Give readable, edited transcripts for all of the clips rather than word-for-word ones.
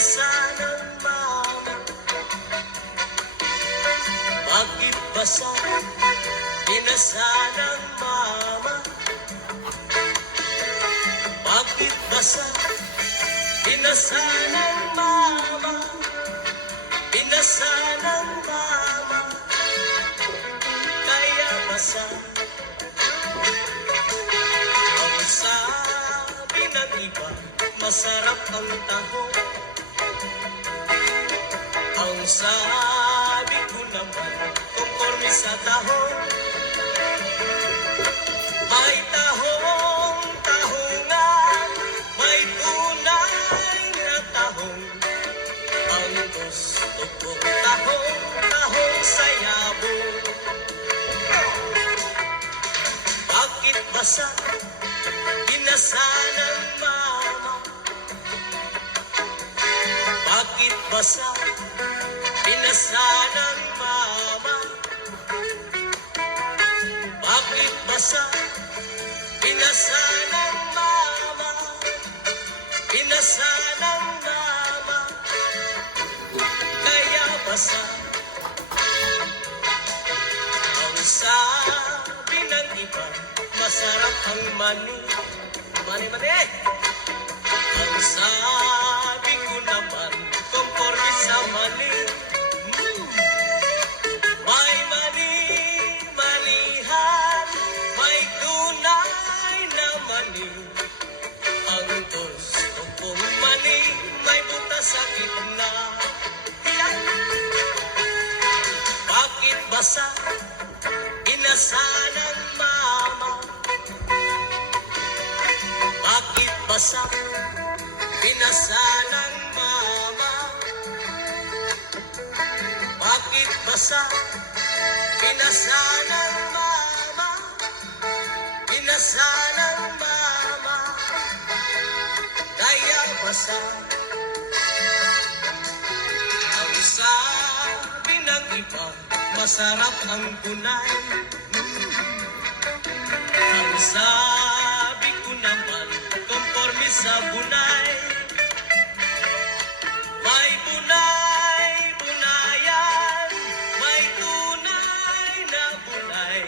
Pinasa ng mama. Bakit basa? Pinasa ng mama. Bakit basa? Pinasa ng mama. Pinasa ng mama. Kaya basa. Ang sabi ng iba, masarap ang taho. Ang sabi ko naman, konforme sa taho. May tahong tahungan, may tunay na tahong. Ang gusto kong tahong, tahong sayabo. Bakit basa? Pinasa ng mama. Bakit basa? Pinasa ng mama. Bakit basa? Pinasa ng mama. Pinasa ng mama. Kaya basa. Ang sabi ng iba, masarap ang mani. Mani-mani! Ang sabi ko naman, konforme sa mani. May mani-manihan, may tunay na mani. Ang gusto kong mani, may butas sa gitna. Bakit basa? Pinasa ng mama. Bakit basa? Pinasa ng mama. Bakit basa? Pinasa ng mama. Pinasa ng mama. Kaya basa. Ang sabi ng iba, masarap ang kunay. Ang sabi ko naman, konforme sa bunay. May bunay, bunayan, may tunay na bunay.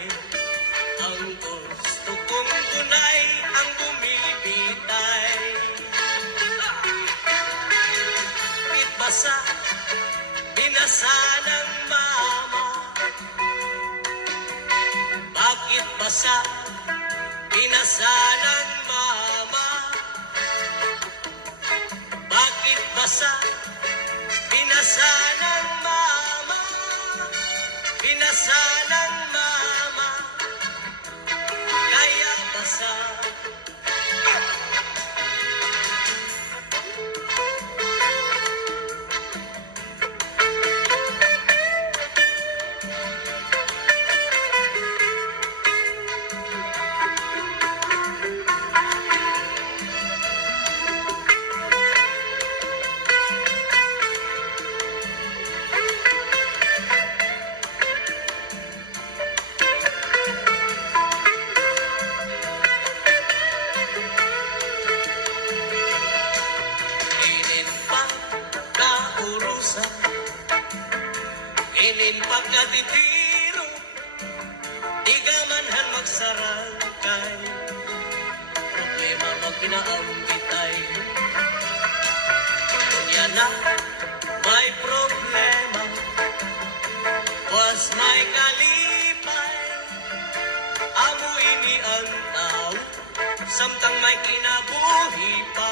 Ang gusto kong bunay, ang bumibitay. Bakit basa? Pinasa ng mama. Bakit basa? Pinasa ng mama. Bakit basa? Pinasa ng mama. Pinasa ng mama. Kaya basa. Inin pagkatitiro, di ka manhan magsarangkay. Problema magkinaambitay. Kunya na, may problema. Was may kalipay. Amo ini ang tao, samtang may kinabuhi pa.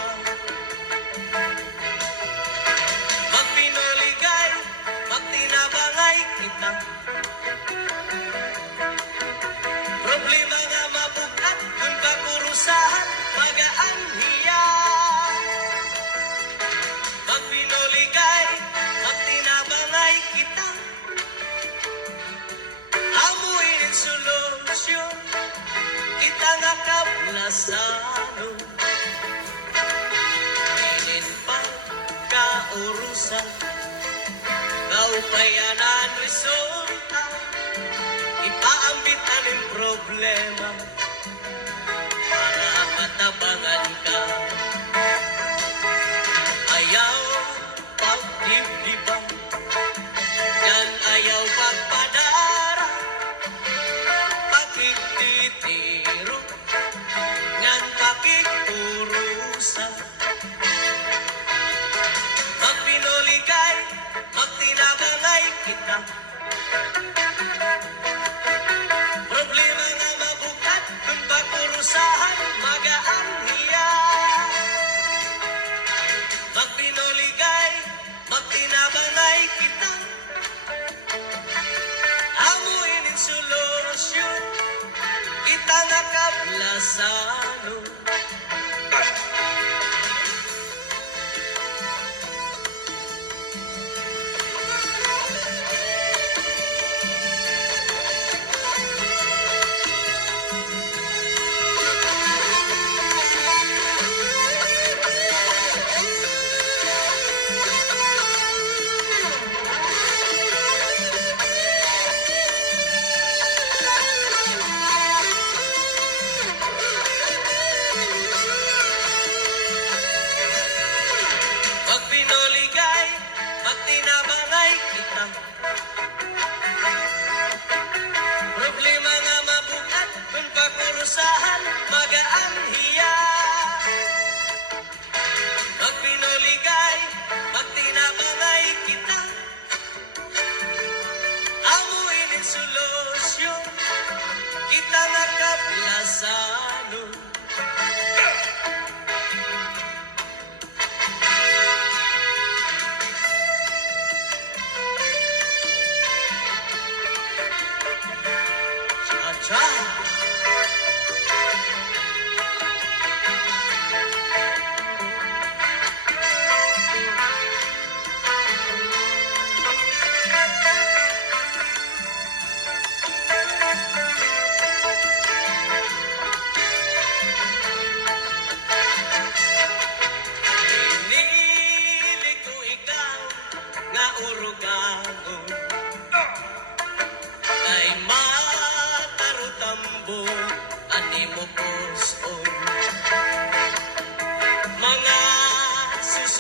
Problema nga mabukat, kung kakurusahan, magaan hiya. Magpinoligay, magtinabangay kita. Amuin solusyon, kita nga kablasano. Inin pa kaurusan, kaupayanan resulta. Ipaambitan ang problema para matabangan ka. Ayaw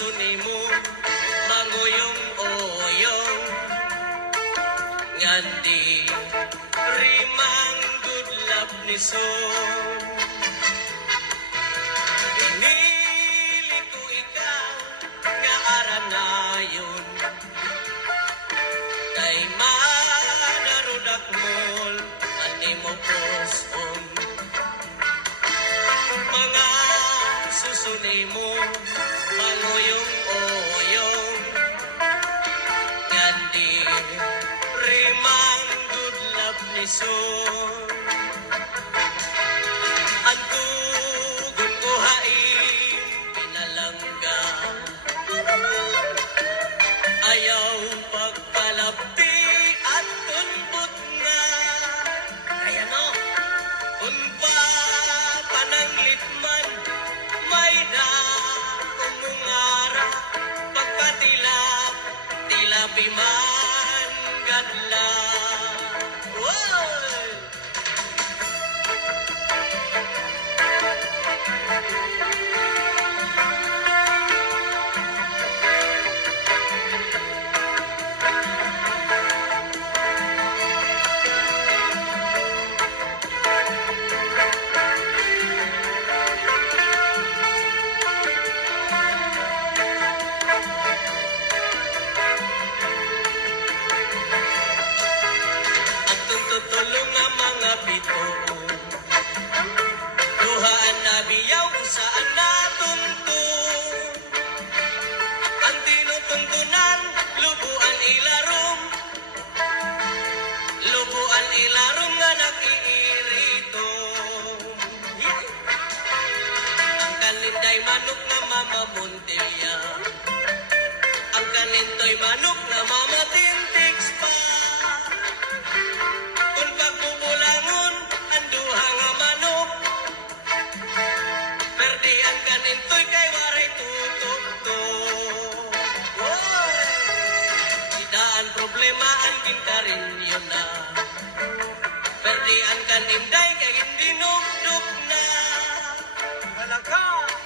susuni mo, mangoyong-oyong, ngandi, rimang good love ni son. Pinili ko ikaw, nga aranayon, kay madarudak mol, ani mo poson. Mga susuni mo, mangoyong-oyong, ngandi, rimang good love ni son. Ang tugon ko hain, pinalangga, ayaw pagpalapti at tunbot na. Kaya no, kung pa pananglit man, may na umungara, pagpatilap, tilapi man, gadla. Woy! Atong tutulong nga mga pito, duhaan na biyaw kung saan natuntun. Ang tinutuntunan, lubuan ilarom, lubuan ilarom nga nakiirito. Yeah. Ang kalinday manok nga mama Montilla, ang kanintoy manok nga mama Tintigs pa. Kung pagbubulangon, ang duha nga manok, perdi ang kanintoy kay waray tutok-tok. Woy! Idaan problema ang ginkarin yun na, perdi ang kaninday kay hindi nukduk na. Talaga!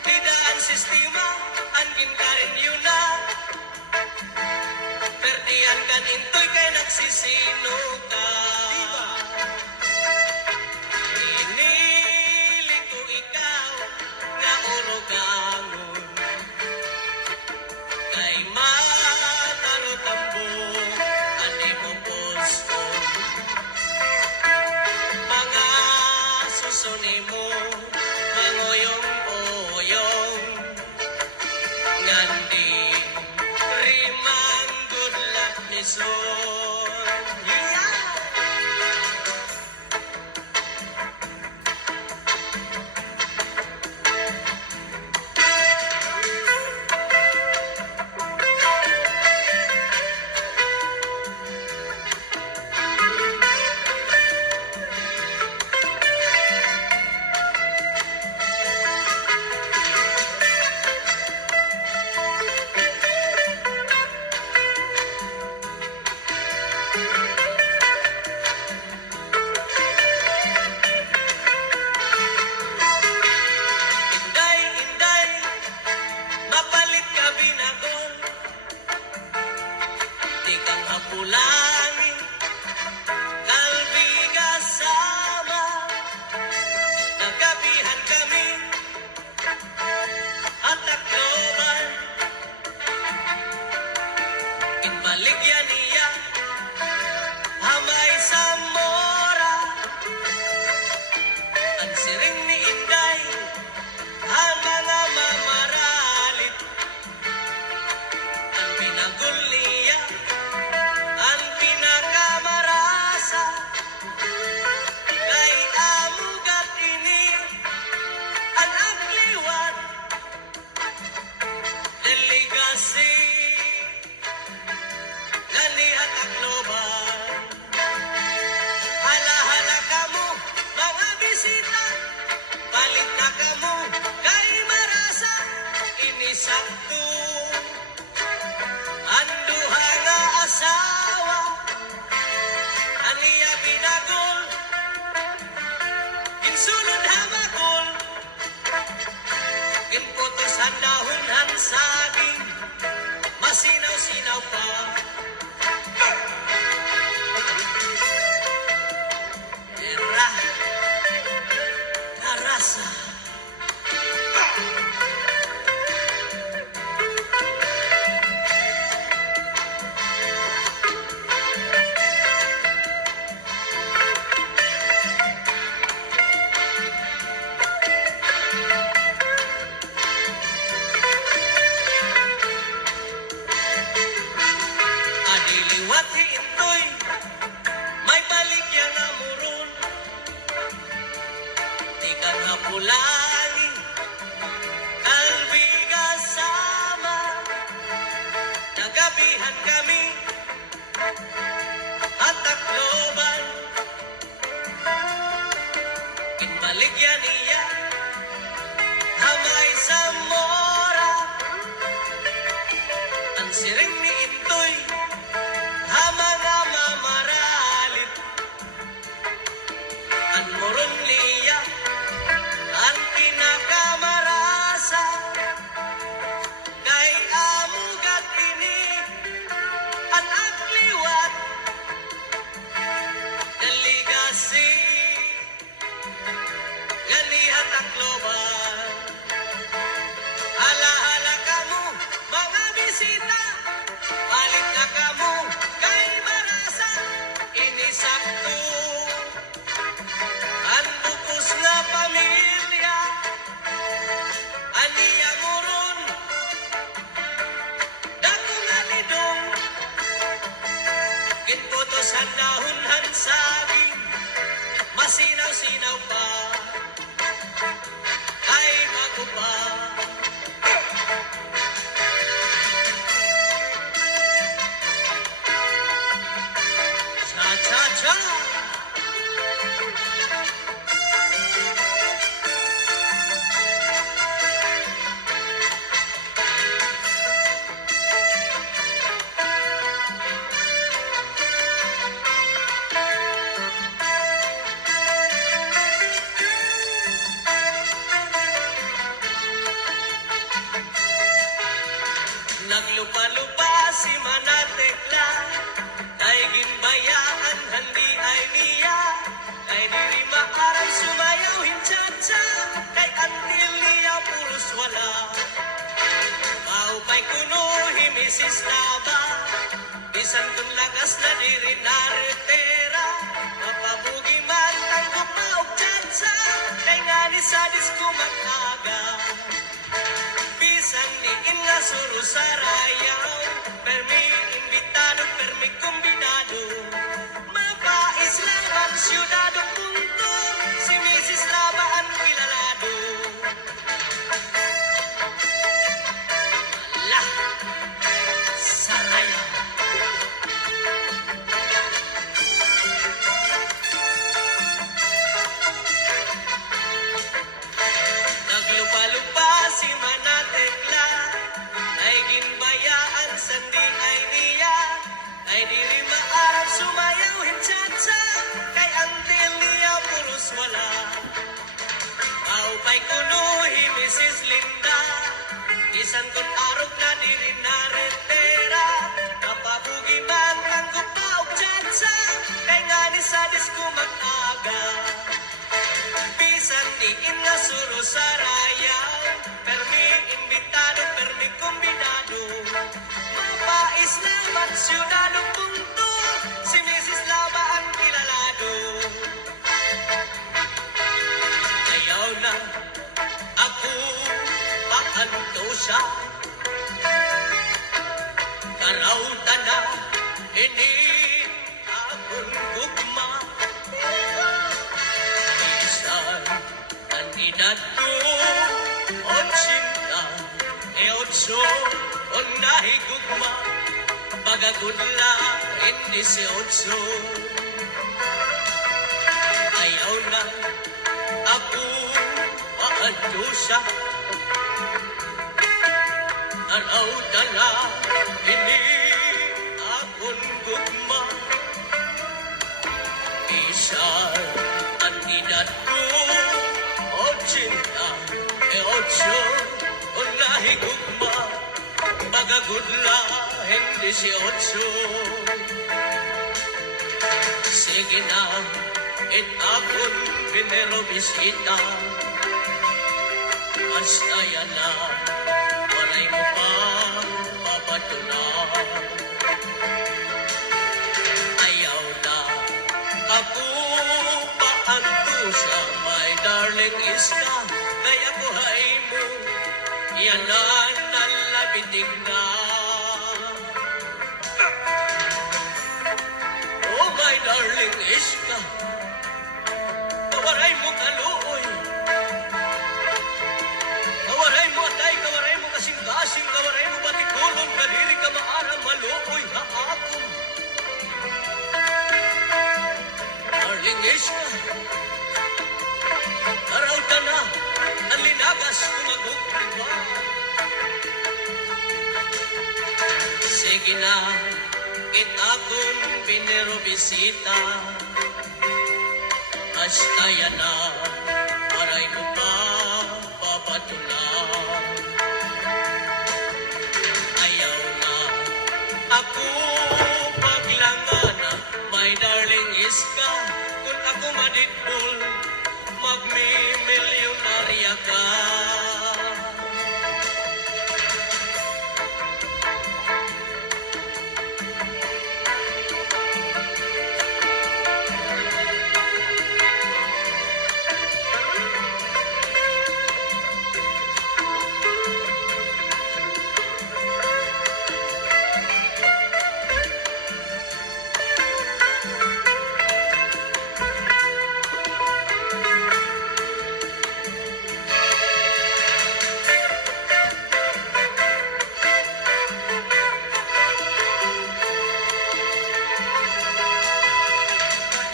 Idaan sistema ang ginkarin yun na, perdi ang kanintoy kay nagsisino ka. Pinili ko ikaw nga urugangon, kay matarutambong, ani mo posto. Mga susuni mo, mangoyong-oyong, ngandi, rimang good luck ni son. Yeah! Inday, inday, mapalit ka binagol, di kang hapulangin, kalbiga sama, nagkabihan kami, at takloban, inbaligyan niya, hamay sa mora, ang siring ni Inday, ang mga mamaralit, ang binagol niya, ang Gabihan kami at Tacloban, Kinbaligyan niya, Hamay Zamora, ang siring ni Intoy, mga mamaralit, ang moron niya, ang pinakamarasa, kay amugat ini, ang akliwat, galigasi, ganihan Tacloban. Hala-hala kamo, mga bisita, palit na kamo, kay marasa, inisakto, ang bukos na pamilya, aniya moron, dako nga lidong, ginputos ang nahunhan saging, masinaw-sinaw pa, ay magupa. Cha-cha-cha! Naglupa-lupa si Manatekla, ay ginbayaan handi ay niya, ay diri maaral sumayaw hincha-cha, kay antil niya puros wala. Maupay kuno himisis na ba, bisan kung lagas na diri naretera, mapabugi man tanggo pa og cha-cha, kay nga ni sadis kumataga. Bisan diin nga suro sa rayaw, permi imbitado, permi kombinado, mapais lang ang siyudado punto, si Mrs. Laba ang kilalado. Ala, sa rayaw. Naglupa-lupa si Manatekla, ay ginbayaan sandi ay niya, ay diri maaral sumayaw hincha-cha, kay antil niya puros wala. Maupay kuno Mrs. Linda, isan kun arog na diri naretera, napabugi man ang gupa og cha-cha, kay nga ni sadis kumag-aga. Bisan diin nga suro sa rayaw, permi imbitado, permi kombinado, mapais naman siyudado punto, si Mrs. Laba ang kilalado. Ayaw na ako pakanto siya, karautan na ini akong gugma. Kandidato, 88, unahi gugma, pagagudla, hindi si 8. Ayaw na ako paanto siya, araw dala, hindi akong gugma. Isang kandidato, 88, unahi gugma, pagagudla, hindi si 8. Sige na, akong pinero bisita, basta yan na, walay mo pa papatunan. Ayaw na ako paanto sa my darling iska, kaya buhay mo, yan na nalabitig na. Oh my darling iska, kawaray mo kaluoy, kawaray mo atay, kawaray mo kasing-kasing, kawaray mo batikulong, kadiri ka maara malo. sige na, kita kun binero bisita. Hasta yan na, aray ko pa, papatulan. Ayaw na, ako paglangana, my darling is ka. Kung ako maditbol, magmi-milyonarya ka.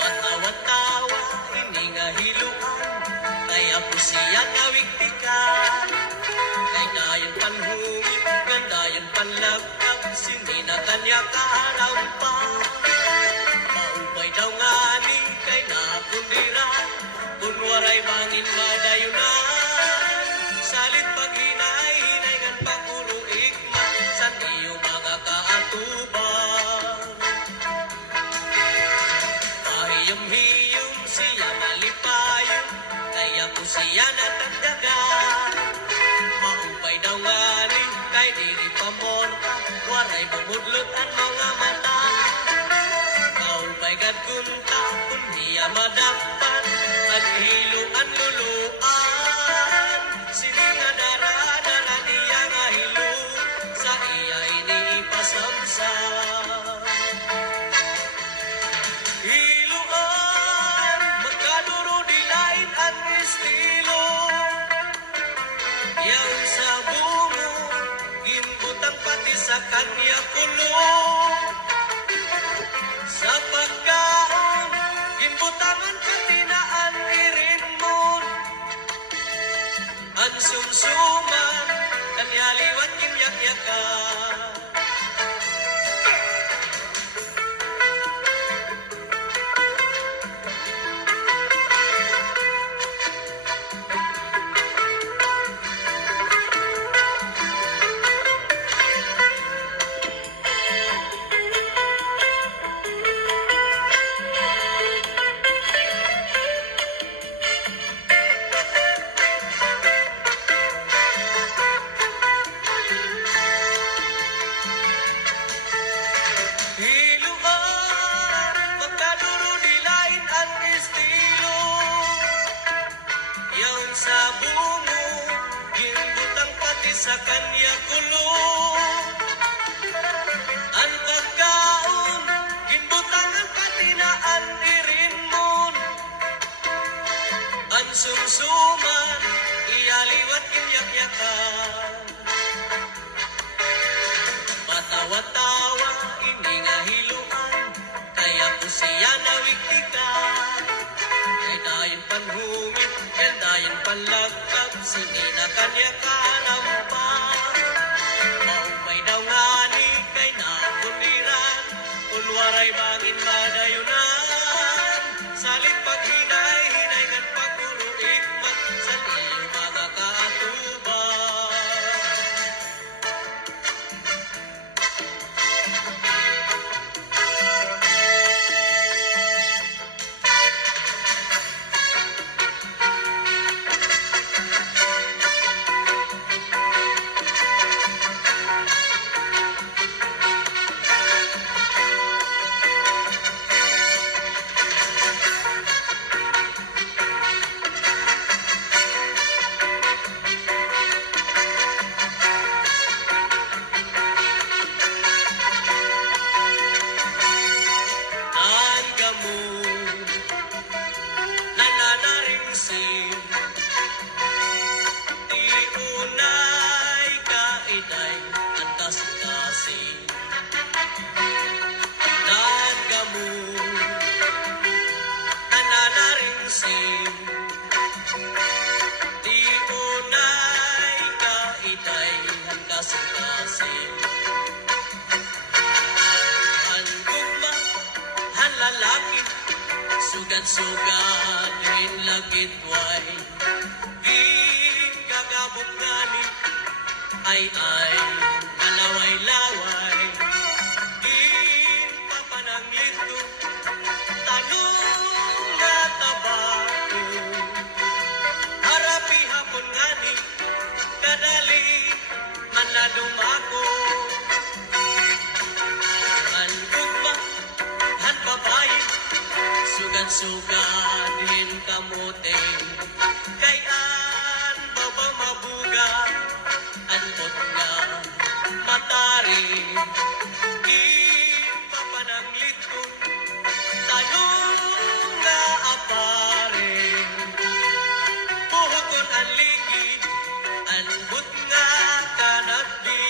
Matawa-tawa, hindi nga hiluan, kaya po siya nawigtikan. Kay dayon panhungit, gandayon panlagkap, sinina kanya kaharampa. Maupay daw nga ni, kay nakundiran, kung waray bangin madayunan. Salit paghinay-hinay, ngan paguro ikma, san iyo mga kaatuban. Hiyom-hiyom siya malipayom, kaya po siya natandagan. Maupay daw nga ni, kay diri pa monta, waray bumudlot ang mga mata. Kaupay gadkunta, kung diya madakpan, at hiluan luluan. Sininga dara-dara niya nga hilo, sa iya iniipasamsam. Hiluan, magkaduro dilain ang estilo. Yang sa bungo, gimbutang pati sa kanya kulong. Sa pagkaon, gimbutangan katinaan irin mo. Ang sumsuman, kanya liwat kinyak-yakan. Hiluan, magkaduro dilain ang estilo. Yang sa bungo, gimbutang pati sa kanya kulong. Ang pagkaon, gimbutang ang katinaan irin mo. Ang sumsuman, iyaliwat kinyak-yakan. Matawa-tawa, hindi nga hiluan, kaya po siya nawigtikan. Kay dayon panhungit, kay dayon panlagkap, sinina kanya karampa. Maumay daw nga ni, kay nakundiran, unwaray bangin madayunan. Salit paghinay-hinay, ngan paguro ikmat, sa iyo mga kaatuban. Sugat-sugat din lagit way Din kagabog ngani ay malaway-laway Din papananglito tanong na tabato Harapi hapon ngani kadali man na dumako An gugma, han babae Sugat-sugat din kamote Kayan baba mabuga Antot nga matari Din papananglito Tanong nga apare Puhukon ang ligi Anbut nga kanagdi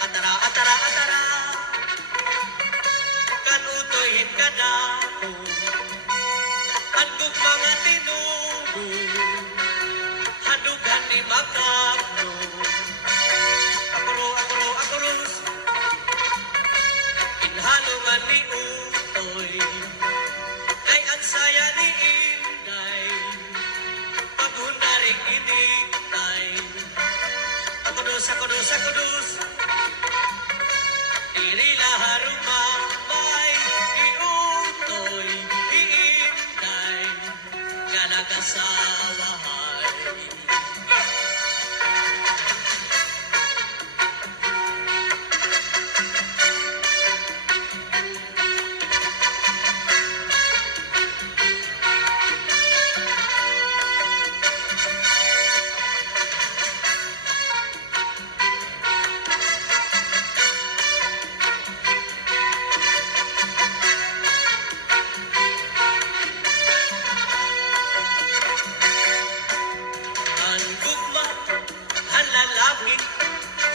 Atara, atara, atara Kanutoyin ka na ko Andog mga tinubo Hadugan ni Makapno Akurus Inhalungan ni Utoy Ay ang saya ni Inday Paghundaring inigtay Akurus Irila haruma may iutoy iinday nga nagasawahay.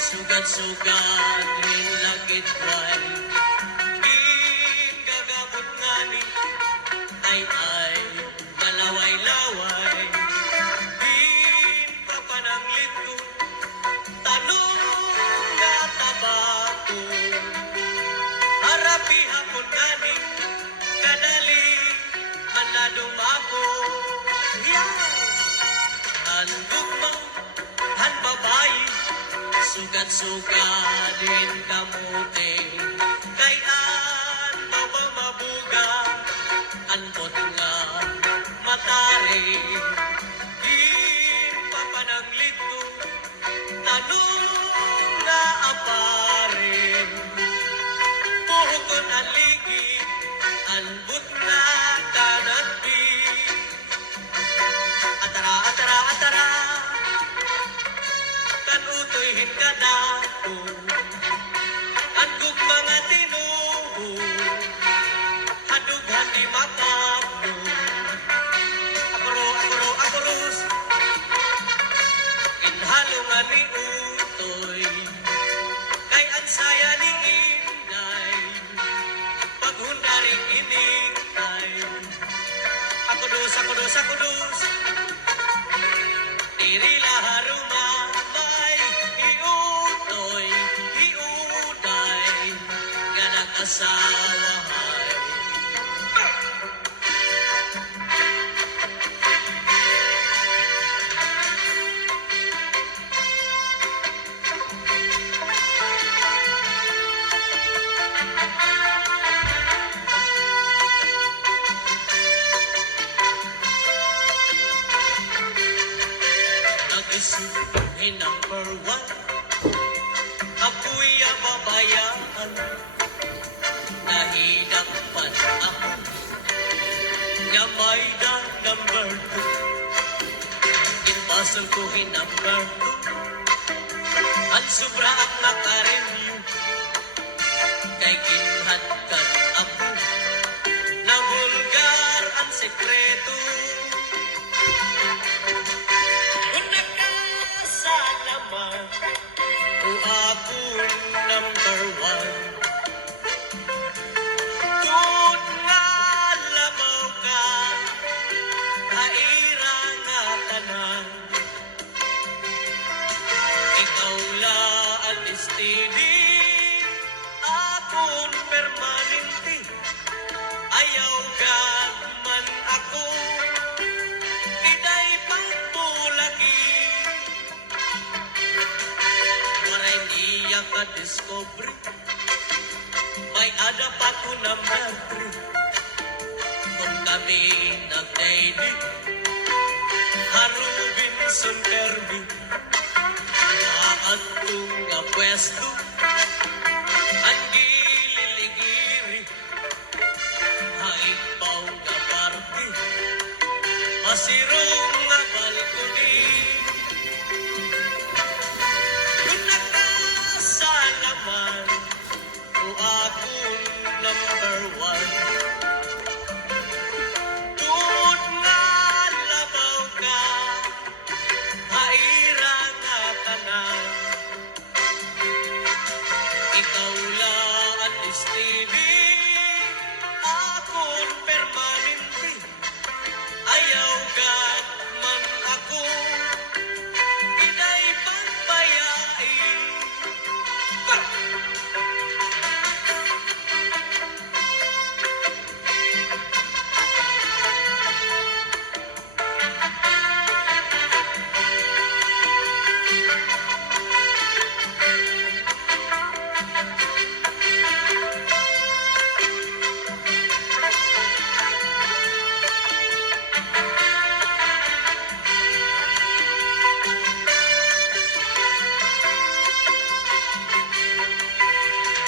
Sugat-sugat rin lagit way Din gagabot ngani ay malaway-laway Din papananglit ko tanong nga tabato Harapi hapon ngani kadali man na dumako Han gugma, han babae Sugat-sugat din kamote Kayan baba mabuga Anbot nga matari Din papananglit ko Tanong nga apare Puhukon ang ligi Anbot nga kanagbi Atara, atara, atara Kanutoyhin ka na ko Andog mga tinubo Hadughan di Makapno Akurus Inhalungan ni Utoy Kay ang saya ni Inday Paghundaring inigtay Akurus Irila haruma may iutoy iuday nga nakasawahay Hey, number one, ako'y babayaan. Nahihirapan ako. Gamay na number two. Inbasal ko number two. At sobra ang nakareview. Kay kinhadkan ako. Na vulgar ang sekreto. O akong number one Tut nga labaw ka Haira nga tanan Ikaw la ang istidi Akong permanente Ayaw nakadiscovery. May ada pa ko number 3. Kung kami nag-daily, Harubinson Kirby, maatong nga pwesto, ang gililigiri, haipaw nga party, masirong nga balkoni. Kung nakasalaman, o akong number 1. Tuod nga labaw ka, haira nga tanan. Ikaw laan istili, akon permanente. Ayaw gad man ako, inay pagbayai.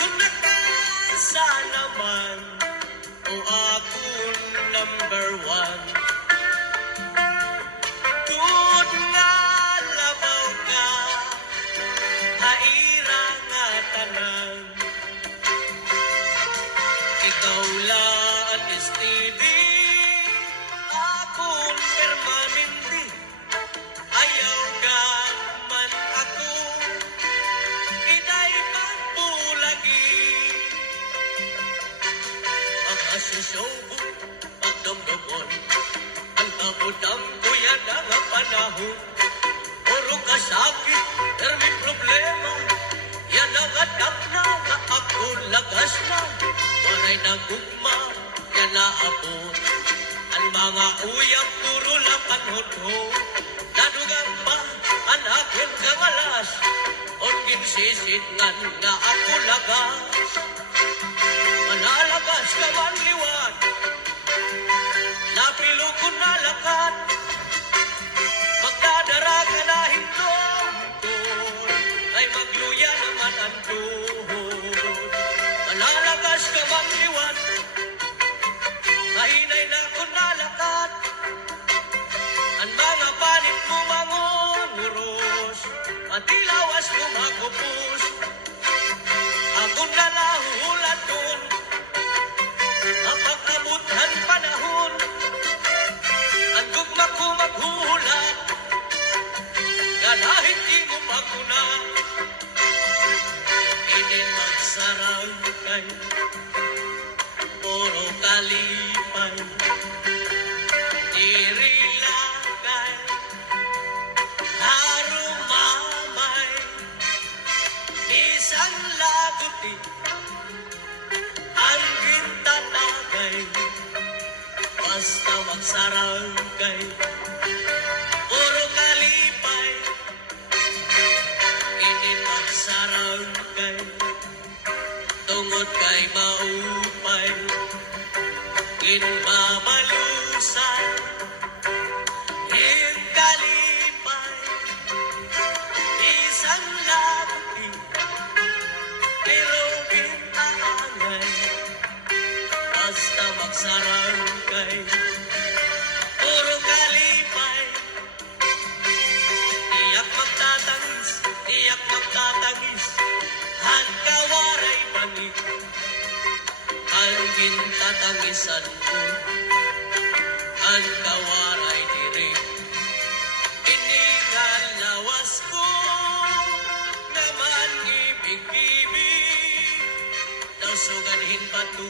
Kung nakasa naman, o akong number 1. Tuod nga labaw ka, haira nga tanan. Ikaw laan istili, akong permanente. Ayaw gad man ako, inay pagpulagi. Ang asisyobo, pagdamdamon, ang tabudang kuya na nga panahon. Puro kasakit, ermi problema, yan ang anak na nga ako lagas na. Waray nagugma, yan naabot. Ang mga uyang puro lakan hotho. Nadugang pa, ang akin kangalas, on ginsisitngan nga ako lagas. Manalagas ka man liwan, napilo ko na lakat. Magdadara ka na hintong, ay magluya naman ang tuhod. Manalagas ka man liwan, mahinay na ko na lakat. Ang mga panit mo mangunguros, matilawas mo magupos. Ako na lahulat doon, mapag-abutan panahon. Ang gugma ko maghuhulat, dahil di mo pagkuna. Inin magsarang kay, puro kalipay. Dirilagay, harumamay, isang laguti, ang gintatagay, basta magsarangkay, puro kalipay, inin magsarangkay, tungod kay maupay, ginmamalusan, kalipay, isang laguti, pero ginaangay, basta magsarangkay, puro kalipay, tiyak magtatangis, han kawaray bangit, ang gintatangisan ko, han kawaray diri. Iningal lawas ko, naman ibig-ibig, nasuganhin bato,